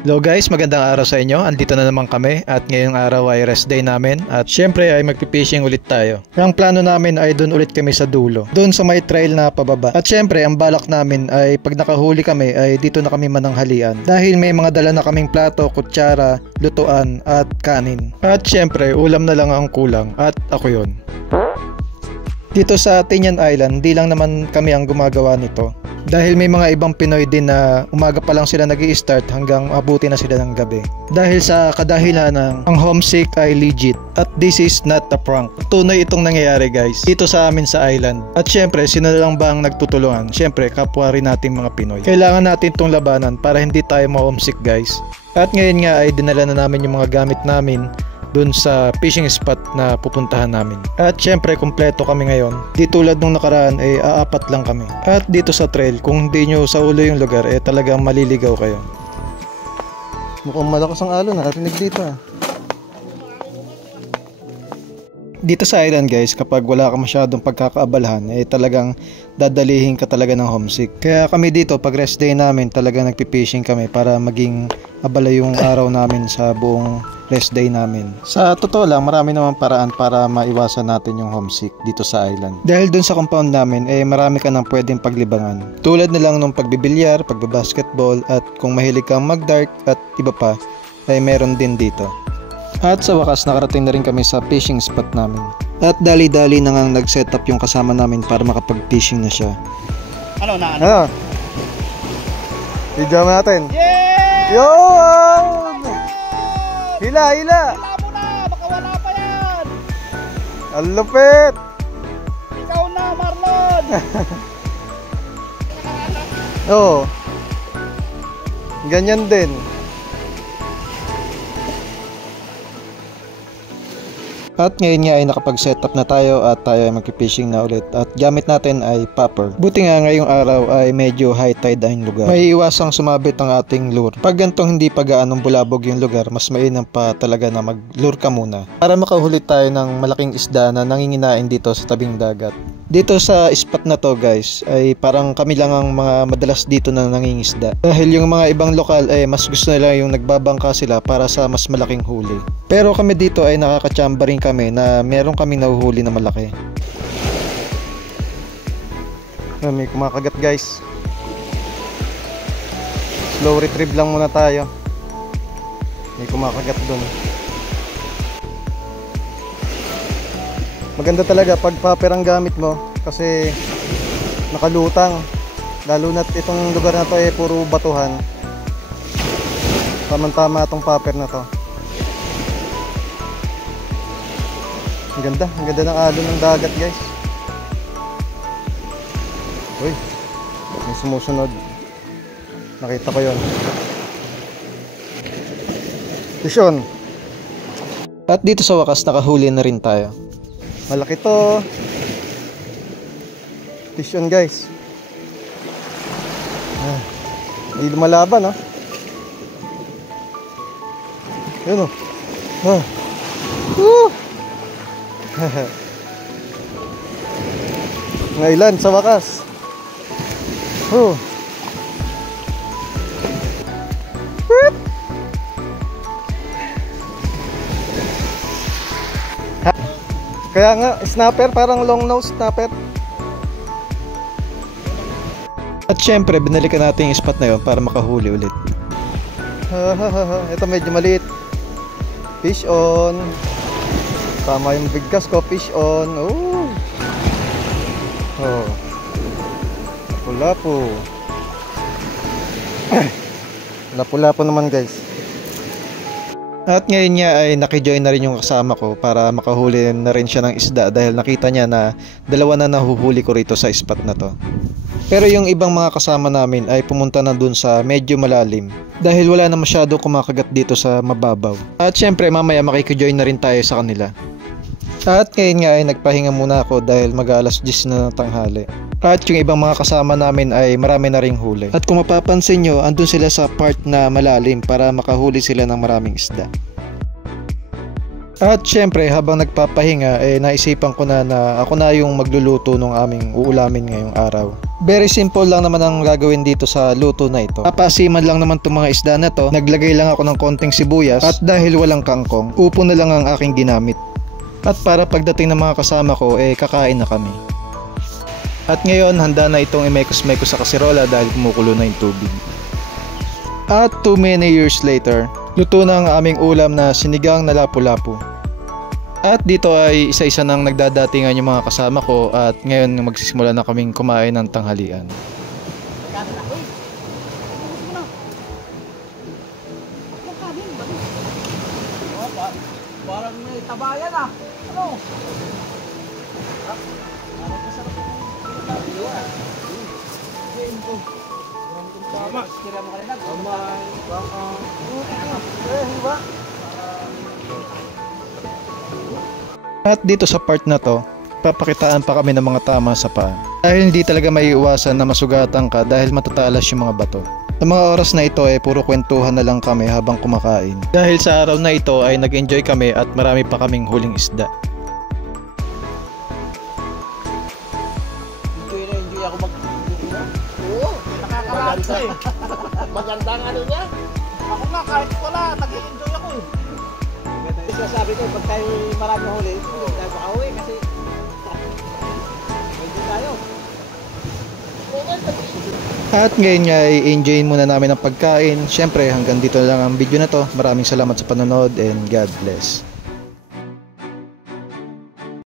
Hello guys, magandang araw sa inyo. Andito na naman kami at ngayong araw ay rest day namin at syempre ay magpipishing ulit tayo. Ang plano namin ay doon ulit kami sa dulo, doon sa may trail na pababa. At syempre ang balak namin ay pag nakahuli kami ay dito na kami mananghalian dahil may mga dala na kaming plato, kutsara, lutuan at kanin. At syempre ulam na lang ang kulang at ako yon. Dito sa Tinian Island, di lang naman kami ang gumagawa nito. Dahil may mga ibang Pinoy din na umaga pa lang sila nag-i-start hanggang abuti na sila ng gabi. Dahil sa kadahilan ng ang homesick ay legit. At this is not a prank. Tunay itong nangyayari guys, dito sa amin sa island. At syempre, sino lang ba ang nagtutulungan? Syempre, kapwa rin nating mga Pinoy. Kailangan natin itong labanan para hindi tayo ma-homesick guys. At ngayon nga ay dinala na namin yung mga gamit namin dun sa fishing spot na pupuntahan namin. At syempre kumpleto kami ngayon. Di tulad nung nakaraan ay aapat lang kami. At dito sa trail, kung hindi nyo sa ulo yung lugar talagang maliligaw kayo. Mukhang malakas ang alon, narinig dito Dito sa island guys, kapag wala ka masyadong pagkakaabalahan talagang dadalihin ka talaga ng homesick. Kaya kami dito pag rest day namin talagang nagpipishing kami para maging abala yung araw namin sa buong rest day namin. Sa totoo lang, marami naman paraan para maiwasan natin yung homesick dito sa island. Dahil dun sa compound namin marami ka nang pwedeng paglibangan. Tulad na lang nung pagbibilyar, pagbabasketball at kung mahilig kang magdart at iba pa meron din dito. At sa wakas nakarating na rin kami sa fishing spot namin. At dali-dali na ngang nag-setup yung kasama namin para makapag-fishing na siya. Ano? Video natin. Yeah! Yo! Hila! Hila mo na! Baka wala pa yan! Ang lupit! Ikaw na, Marlon! Oo. Ganyan din. At ngayon nga ay nakapag-setup na tayo at tayo ay mag-fishing na ulit at gamit natin ay popper. Buti nga ngayong araw ay medyo high tide ang lugar. May iwasang sumabit ang ating lure. Pag gantong hindi pa gaanong bulabog yung lugar, mas mainam pa talaga na mag-lure ka muna para makahuli tayo ng malaking isda na nanginginain dito sa tabing dagat. Dito sa spot na to guys ay parang kami lang ang mga madalas dito na nangingisda. Dahil yung mga ibang lokal mas gusto nila yung nagbabangka sila para sa mas malaking huli. Pero kami dito ay nakakachamba rin kami na meron kaming nahuhuli na malaki. May kumakagat guys. Slow retrieve lang muna tayo. May kumakagat dun. Maganda talaga pag popper ang gamit mo kasi nakalutang. Lalo na itong lugar na to puro batuhan. Tama-tama itong popper na to. Ang ganda ng alon ng dagat guys. Uy, may sumusunod. Nakita ko yon. Tisyon. At dito sa wakas nakahuli na rin tayo. Malaki to. Tisyon guys. Hindi lumalaban Yun Ngailan sa wakas. Kaya nga snapper, parang long nose snapper. At syempre binalikan natin yung spot na yon para makahuli ulit. Ito medyo maliit. Fish on. Tama yung bigkas ko, fish on. Lapu-lapu. Lapu-lapu naman guys. At ngayon nga ay nakijoin na rin yung kasama ko para makahuli na rin siya ng isda dahil nakita niya na dalawa na nahuhuli ko rito sa spot na to. Pero yung ibang mga kasama namin ay pumunta na dun sa medyo malalim dahil wala na masyado kumakagat dito sa mababaw. At syempre mamaya makikijoin na rin tayo sa kanila. At ngayon nga ay nagpahinga muna ako dahil mag-alas 10 na ng tanghali. At yung ibang mga kasama namin ay marami na ring huli. At kung mapapansin nyo, andun sila sa part na malalim para makahuli sila ng maraming isda. At syempre habang nagpapahinga naisipan ko na ako na yung magluluto ng aming uulamin ngayong araw. Very simple lang naman ang gagawin dito sa luto na ito. Papasiman lang naman itong mga isda na to. Naglagay lang ako ng konting sibuyas at dahil walang kangkong, upo na lang ang aking ginamit. At para pagdating ng mga kasama ko, kakain na kami. At ngayon, handa na itong imekos-mekos sa kaserola dahil kumukulo na yung tubig. At 2 many years later, luto na ang aming ulam na sinigang na lapu-lapu. At dito ay isa-isa nang nagdadatingan yung mga kasama ko at ngayon magsisimula na kaming kumain ng tanghalian. Parang may tabayan ah. Ano? Parang masarap yung tama. Kira mo kanina. Tama. Hiwa. At dito sa part na to, papakitaan pa kami ng mga tama sa paa. Dahil hindi talaga may iwasan na masugatan ka dahil matatalas yung mga bato. Sa mga oras na ito puro kwentuhan na lang kami habang kumakain. Dahil sa araw na ito ay nag-enjoy kami at marami pa kaming huling isda. Enjoy ako Oo, Nakakaransa eh. maganda ang ano niya. Ako nga kahit wala, nag-enjoy ako eh. Sabi ko, pag tayo marami na huli, tayo makauwi kasi hindi tayo. At ngayon nga i-enjoy muna namin ang pagkain. Syempre hanggang dito lang ang video na to. Maraming salamat sa panonood and God bless.